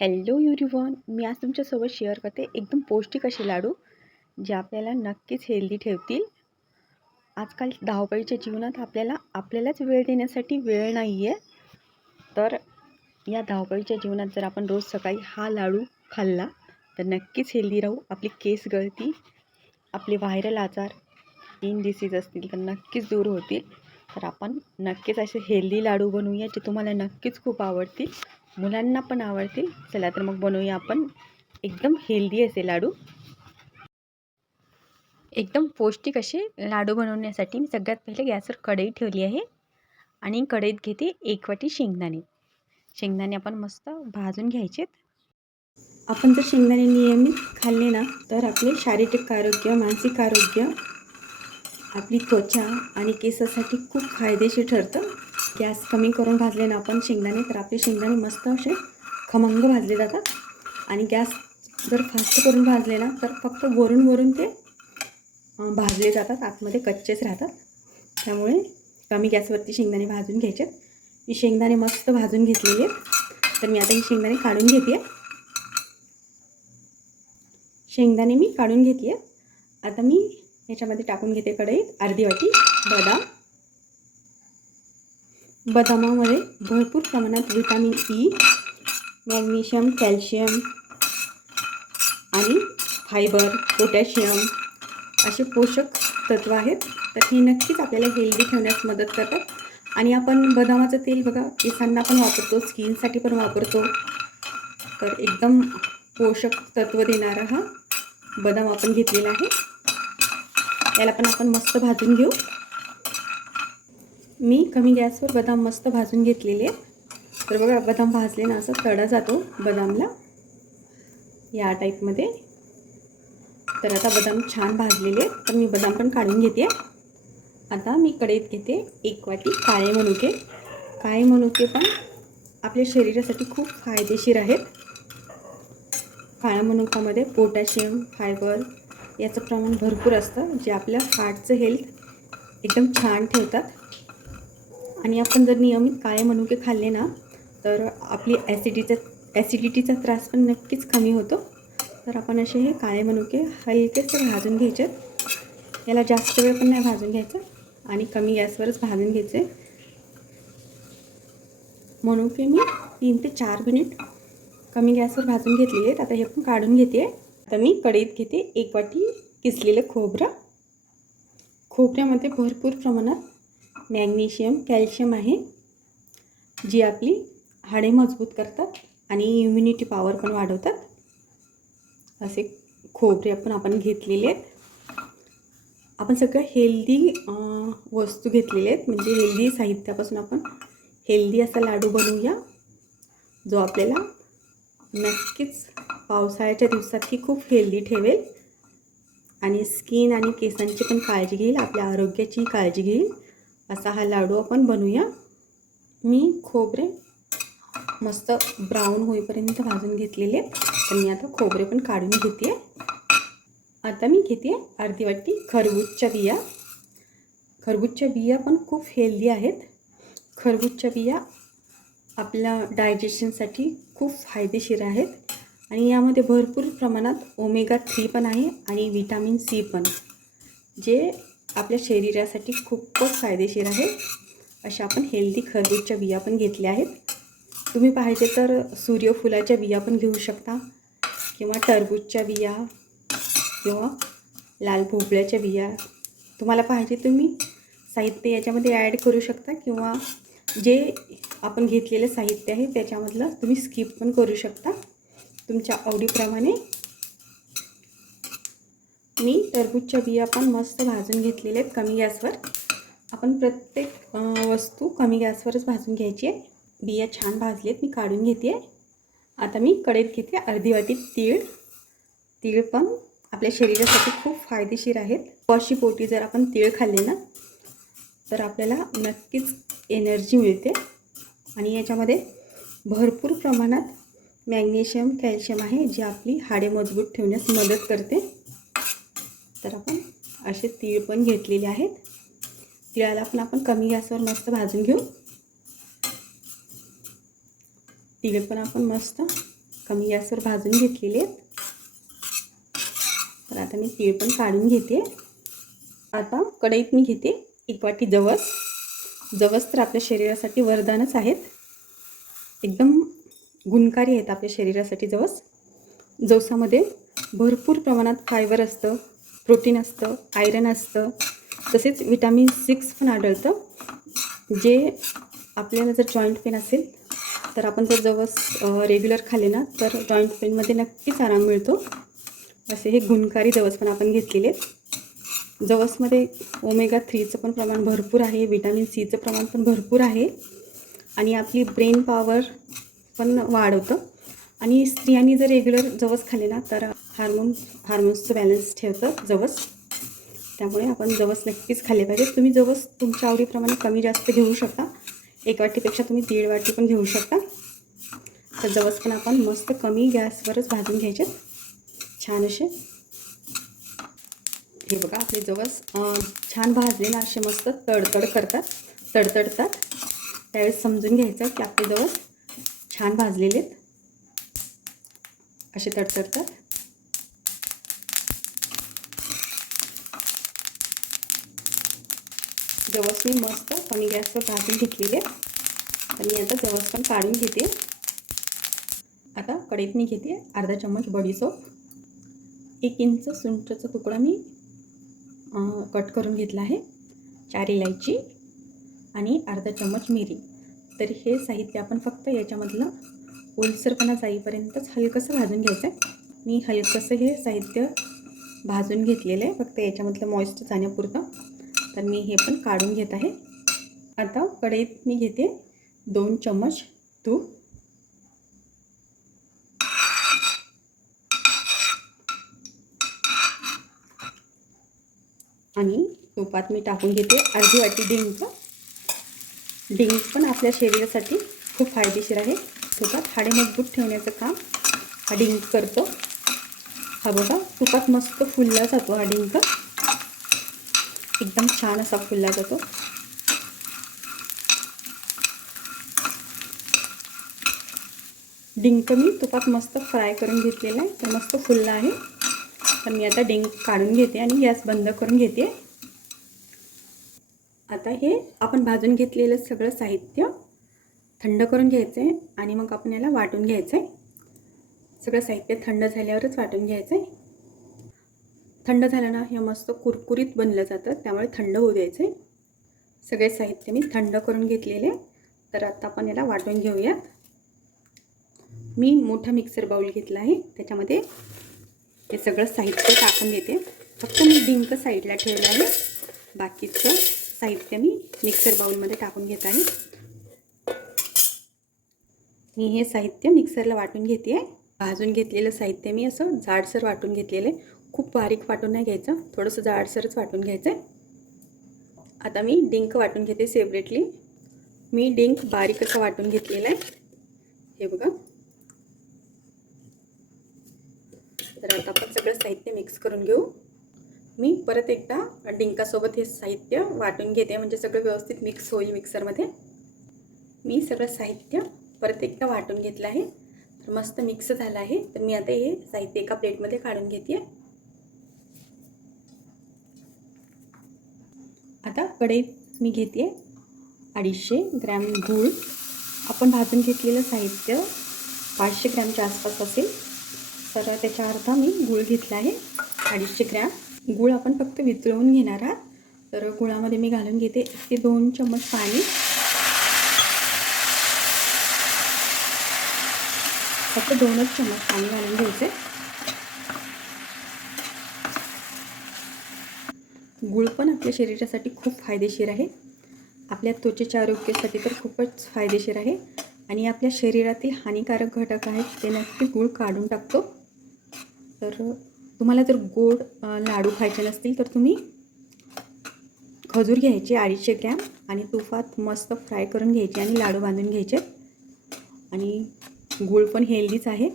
hello one मी आज तुमच्यासोबत share करते एकदम पौष्टिक असे लाडू जे आपल्याला नक्कीच हेल्दी ठेवतील आजकाल धावपळीच्या जीवनात आपल्याला आपल्यालाच वेळ देण्यासाठी वेळ नाही आहे तर या धावपळीच्या जीवनात जर आपण रोज सकाळी हा लाडू खाल्ला तर नक्कीच हेल्दी राहू आपली केस गळती आपले व्हायरल आजार इन डिसीज असतील तर नक्कीच दूर होतील तर आपण नक्कीच असे हेल्दी लाडू बनवूया जे तुम्हाला नक्कीच खूप आवडतील मुलांना पण आवडतील चला तर मग बनवूया आपण एकदम हेल्दी असे लाडू एकदम पौष्टिक असे लाडू बनवण्यासाठी मी सगळ्यात पहिले गॅसवर कढई ठेवली आहे आणि कढईत घेते एक वाटी शेंगदाणे शेंगदाणे आपण मस्त भाजून घ्यायचेत आपण जर शेंगदाणे नियमित खाल्ले ना तर आपले शारीरिक आरोग्य मानसिक आरोग्य आपली त्वचा आणि केसासाठी खूप फायदेशीर ठरतं गॅस कमी करून भाजले ना आपण शेंगदाणे तर आपले शेंगदाणे मस्त असे खमंग भाजले जातात आणि गॅस जर फास्ट करून भाजले ना तर फक्त वरून वरून ते भाजले जातात आतमध्ये कच्चेच राहतात त्यामुळे कमी गॅसवरती शेंगदाणे भाजून घ्यायचे मी शेंगदाणे मस्त भाजून घेतलेली आहेत तर मी आता ही शेंगदाणे काढून घेते आहे शेंगदाणे मी काढून घेते आता मी ह्याच्यामध्ये टाकून घेते कढईत अर्धी वाटी बदाम बदामामध्ये भरपूर प्रमाणात व्हिटॅमिन ई मॅग्नेशियम कॅल्शियम आणि फायबर पोटॅशियम असे पोषक तत्व आहेत तर ही नक्कीच आपल्याला हेल्दी ठेवण्यास मदत करतात आणि आपण बदामाचं तेल बघा केसांना पण वापरतो स्किनसाठी पण वापरतो तर एकदम पोषक तत्व देणारा हा बदाम आपण घेतलेला आहे याला पण आपण मस्त भाजून घेऊ मी कमी गॅसवर बदाम मस्त भाजून घेतलेले तर बघा बदाम भाजले ना असं तडा जातो बदामला या टाईपमध्ये तर आता बदाम छान भाजलेले तर मी बदाम पण काढून घेते आता मी कढईत घेते एक वाटी काळे मनुके काळे मनुके पण आपल्या शरीरासाठी खूप फायदेशीर आहेत काळ्या मनुकामध्ये पोटॅशियम फायबर याचं प्रमाण भरपूर असतं जे आपल्या हार्टचं हेल्थ एकदम छान ठेवतात आणि आपण जर नियमित काळे मनुके खाल्ले ना तर आपली ॲसिडिटीचा ॲसिडिटीचा त्रास पण नक्कीच कमी होतो तर आपण असे हे काळे मनुके हलकेच भाजून घ्यायचे याला जास्त वेळ पण नाही भाजून घ्यायचं आणि कमी गॅसवरच भाजून घ्यायचे मनुके मी तीन ते चार मिनिट कमी गॅसवर भाजून घेतली आहेत आता हे पण काढून घेते आहे आता मी कढईत घेते एक वाटी किसलेलं खोबरं खोबऱ्यामध्ये भरपूर प्रमाणात मॅग्नेशियम कॅल्शियम आहे जी आपली हाडे मजबूत करतात आणि इम्युनिटी पॉवर पण वाढवतात असे खोबरे पण आपण घेतलेले आहेत आपण सगळं हेल्दी वस्तू घेतलेल्या आहेत म्हणजे हेल्दी साहित्यापासून आपण हेल्दी असा लाडू बनवूया जो आपल्याला नक्कीच पावसाळ्याच्या दिवसात ती खूप हेल्दी ठेवेल आणि स्किन आणि केसांची पण काळजी घेईल आपल्या आरोग्याची काळजी घेईल असा हा लाडू आपण बनवूया मी खोबरे मस्त ब्राऊन होईपर्यंत भाजून घेतलेले तर मी आता खोबरे पण काढून घेते आता मी घेते अर्धी वाटी खरबूजच्या बिया खरबूजच्या बिया पण खूप हेल्दी आहेत खरबूजच्या बिया आपल्या डायजेशनसाठी खूप फायदेशीर आहेत आणि यामध्ये भरपूर प्रमाणात ओमेगा थ्री पण आहे आणि विटामिन सी पण जे आपल्या शरीरासाठी खूपच फायदेशीर आहे अशा आपण हेल्दी खरबूजच्या बिया पण घेतल्या आहेत तुम्ही पाहिजे तर सूर्यफुलाच्या बिया पण घेऊ शकता किंवा टरबूजच्या बिया किंवा लाल भोपळ्याच्या बिया तुम्हाला पाहिजे तुम्ही साहित्य याच्यामध्ये ॲड करू शकता किंवा जे आपण घेतलेलं साहित्य आहे त्याच्यामधलं तुम्ही स्किप पण करू शकता तुमच्या आवडीप्रमाणे मी टरबूजच्या बिया पण मस्त भाजून घेतलेल्या आहेत कमी गॅसवर आपण प्रत्येक वस्तू कमी गॅसवरच भाजून घ्यायची आहे बिया छान आहेत मी काढून घेते आता मी कडेत घेते अर्धी वाटी तीळ तीळ पण आपल्या शरीरासाठी खूप फायदेशीर आहेत वॉशी पोटी जर आपण तीळ खाल्ले ना तर आपल्याला नक्कीच एनर्जी मिळते आणि याच्यामध्ये भरपूर प्रमाणात मॅग्नेशियम कॅल्शियम आहे जी आपली हाडे मजबूत ठेवण्यास मदत करते तर आपण असे तीळ पण घेतलेले आहेत तिळाला पण आपण कमी गॅसवर मस्त भाजून घेऊ तिळ पण आपण मस्त कमी गॅसवर भाजून घेतलेले आहेत तर आता मी तीळ पण काढून घेते आता कढईत मी घेते एक वाटी जवस जवस तर आपल्या शरीरासाठी वरदानच आहेत एकदम गुणकारी आहेत आपल्या शरीरासाठी जवस जवसामध्ये भरपूर प्रमाणात फायबर असतं प्रोटीन असतं आयरन असतं तसेच विटॅमिन सिक्स पण आढळतं जे आपल्याला जर जॉईंट पेन असेल तर आपण जर जवस रेग्युलर खाले ना तर जॉईंट पेनमध्ये नक्कीच आराम मिळतो असे हे गुणकारी जवस पण आपण घेतलेले जवसमध्ये ओमेगा थ्रीचं पण प्रमाण भरपूर आहे विटॅमिन सीचं प्रमाण पण भरपूर आहे आणि आपली ब्रेन पॉवर पण वाढवतं आणि स्त्रियांनी जर रेग्युलर जवस खाल्ले ना तर हार्मोन हार्मोन्सचं बॅलन्स ठेवतं जवस त्यामुळे आपण जवस नक्कीच खाल्ले पाहिजे तुम्ही जवस तुमच्या आवडीप्रमाणे कमी जास्त घेऊ शकता एक वाटीपेक्षा तुम्ही दीड वाटी पण घेऊ शकता तर जवस पण आपण मस्त कमी गॅसवरच भाजून घ्यायचे छान असे हे बघा आपले जवस छान भाजले ना असे मस्त तडतड करतात तडतडतात त्यावेळेस समजून घ्यायचं की आपले जवस छान भाजलेले आहेत असे तडतडतात जवस मी मस्त पाणी गॅसवर भाजून घेतलेले आणि आता जवस पण काढून घेते आता कढईत मी घेते अर्धा चम्मच बडीसोप एक इंच सुंठचा तुकडा मी कट करून घेतला आहे चार इलायची आणि अर्धा चम्मच मिरी तरी हे साहित्य आपण फक्त याच्यामधलं ओलसरपणा जाईपर्यंतच हलकंसं भाजून घ्यायचं आहे मी हलकंसं हे साहित्य भाजून घेतलेलं आहे फक्त याच्यामधलं मॉइस्ट जाण्यापुरतं तर मी हे पण काढून घेत आहे आता कढईत मी घेते दोन चम्मच तूप आणि तुपात मी टाकून घेते अर्धी वाटी डिंक डिंक पण आपल्या शरीरासाठी खूप फायदेशीर आहे तुपात हाडे मजबूत ठेवण्याचं काम हा डिंक करतो हा बघा तुपात मस्त फुलला जातो हा डिंक एकदम छान असा फुलला जातो डिंक मी तुपात मस्त फ्राय करून घेतलेला आहे तर मस्त फुलला आहे तर मी आता डिंक काढून घेते आणि गॅस बंद करून घेते आता हे आपण भाजून घेतलेलं सगळं साहित्य थंड करून घ्यायचं आहे आणि मग आपण याला वाटून घ्यायचं आहे सगळं साहित्य थंड झाल्यावरच वाटून घ्यायचं आहे थंड झालं ना हे मस्त कुरकुरीत बनलं जातं त्यामुळे थंड होऊ द्यायचं आहे सगळे साहित्य मी थंड करून घेतलेले तर आता आपण याला वाटून घेऊयात मी मोठा मिक्सर बाऊल घेतला आहे त्याच्यामध्ये हे सगळं साहित्य टाकून देते फक्त मी डिंक साईडला ठेवलं आहे बाकीचं साहित्य मी मिक्सर बाउलमध्ये टाकून घेत आहे मी हे साहित्य मिक्सरला वाटून घेते आहे भाजून घेतलेलं साहित्य मी असं जाडसर वाटून घेतलेलं आहे खूप बारीक वाटून नाही घ्यायचं थोडंसं जाडसरच वाटून घ्यायचं आहे आता मी डिंक वाटून घेते सेपरेटली मी डिंक बारीक असं वाटून घेतलेलं आहे हे बघा तर आता आपण सगळं साहित्य मिक्स करून घेऊ मी परत एकदा डिंकासोबत हे साहित्य वाटून घेते म्हणजे सगळं व्यवस्थित मिक्स होईल मिक्सरमध्ये मी सगळं साहित्य परत एकदा वाटून घेतलं आहे तर मस्त मिक्स झालं आहे तर मी आता हे साहित्य एका प्लेटमध्ये काढून घेते आता कढई मी घेते अडीचशे ग्रॅम गूळ आपण भाजून घेतलेलं साहित्य पाचशे ग्रॅमच्या आसपास असेल तर त्याच्या अर्थ मी गूळ घेतला आहे अडीचशे ग्रॅम गुळ आपण फक्त विचळवून घेणार आहात तर गुळामध्ये मी घालून घेते ते दोन चम्मच पाणी फक्त दोनच चम्मच पाणी घालून घ्यायचे गुळ पण आपल्या शरीरासाठी खूप फायदेशीर आहे आपल्या त्वचेच्या आरोग्यासाठी तर खूपच फायदेशीर आहे आणि आपल्या शरीरातील हानिकारक घटक आहेत ते नक्की गूळ काढून टाकतो तर तुम्हाला जर गोड लाडू खायचे नसतील तर तुम्ही खजूर घ्यायचे अडीचशे ग्रॅम आणि तुफात मस्त फ्राय करून घ्यायचे आणि लाडू बांधून घ्यायचे आणि गूळ पण हेल्दीच आहे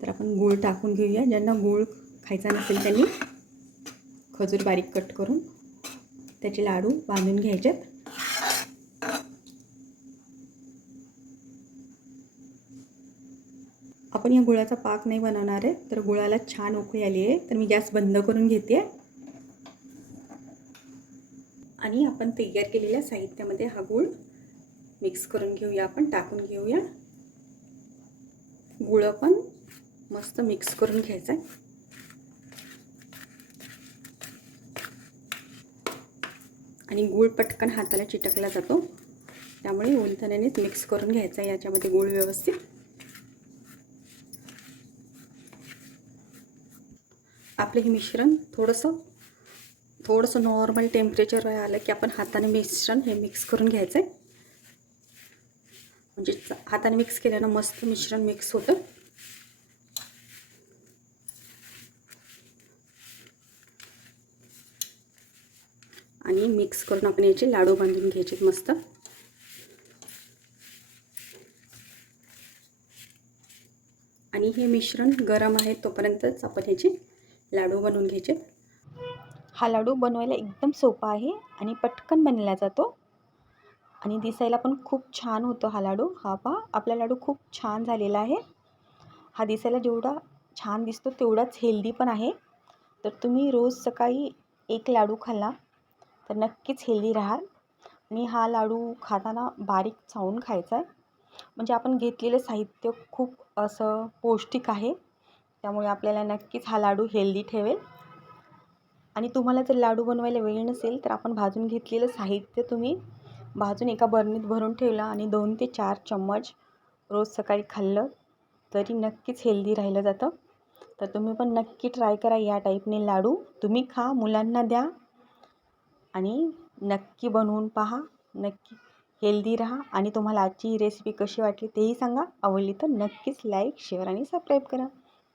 तर आपण गूळ टाकून घेऊया ज्यांना गूळ खायचा नसेल त्यांनी खजूर बारीक कट करून त्याचे लाडू बांधून घ्यायचेत आपण या गुळाचा पाक नाही बनवणार आहे तर गुळाला छान ओकळी आली आहे तर मी गॅस बंद करून घेते आणि आपण तयार केलेल्या साहित्यामध्ये हा गुळ मिक्स करून घेऊया आपण टाकून घेऊया गुळ पण मस्त मिक्स करून घ्यायचा आहे आणि गुळ पटकन हाताला चिटकला जातो त्यामुळे उलथण्यानेच मिक्स करून घ्यायचा आहे याच्यामध्ये गुळ व्यवस्थित आपलं हे मिश्रण थोडंसं थोडंसं नॉर्मल टेम्परेचर आलं की आपण हाताने मिश्रण हे मिक्स करून घ्यायचं आहे म्हणजे हाताने मिक्स केल्यानं मस्त मिश्रण मिक्स होतं आणि मिक्स करून आपण याचे लाडू बांधून घ्यायचे मस्त आणि हे मिश्रण गरम आहे तोपर्यंतच आपण याची लाडू बनवून घ्यायचे हा लाडू बनवायला एकदम सोपा आहे आणि पटकन बनला जातो आणि दिसायला पण खूप छान होतो हा लाडू हा पहा आपला लाडू खूप छान झालेला आहे हा दिसायला जेवढा छान दिसतो तेवढाच हेल्दी पण आहे तर तुम्ही रोज सकाळी एक लाडू खाल्ला तर नक्कीच हेल्दी राहाल आणि हा लाडू खाताना बारीक चावून खायचा आहे म्हणजे आपण घेतलेलं साहित्य खूप असं पौष्टिक आहे त्यामुळे आपल्याला नक्कीच हा लाडू हेल्दी ठेवेल आणि तुम्हाला जर लाडू बनवायला वेळ नसेल तर आपण भाजून घेतलेलं साहित्य तुम्ही भाजून एका बर्नीत भरून ठेवलं आणि दोन ते चार चम्मच रोज सकाळी खाल्लं तरी नक्कीच हेल्दी राहिलं जातं तर तुम्ही पण नक्की ट्राय करा या टाईपने लाडू तुम्ही खा मुलांना द्या आणि नक्की बनवून पहा नक्की हेल्दी राहा आणि तुम्हाला आजची ही रेसिपी कशी वाटली तेही सांगा आवडली तर नक्कीच लाईक शेअर आणि सबस्क्राईब करा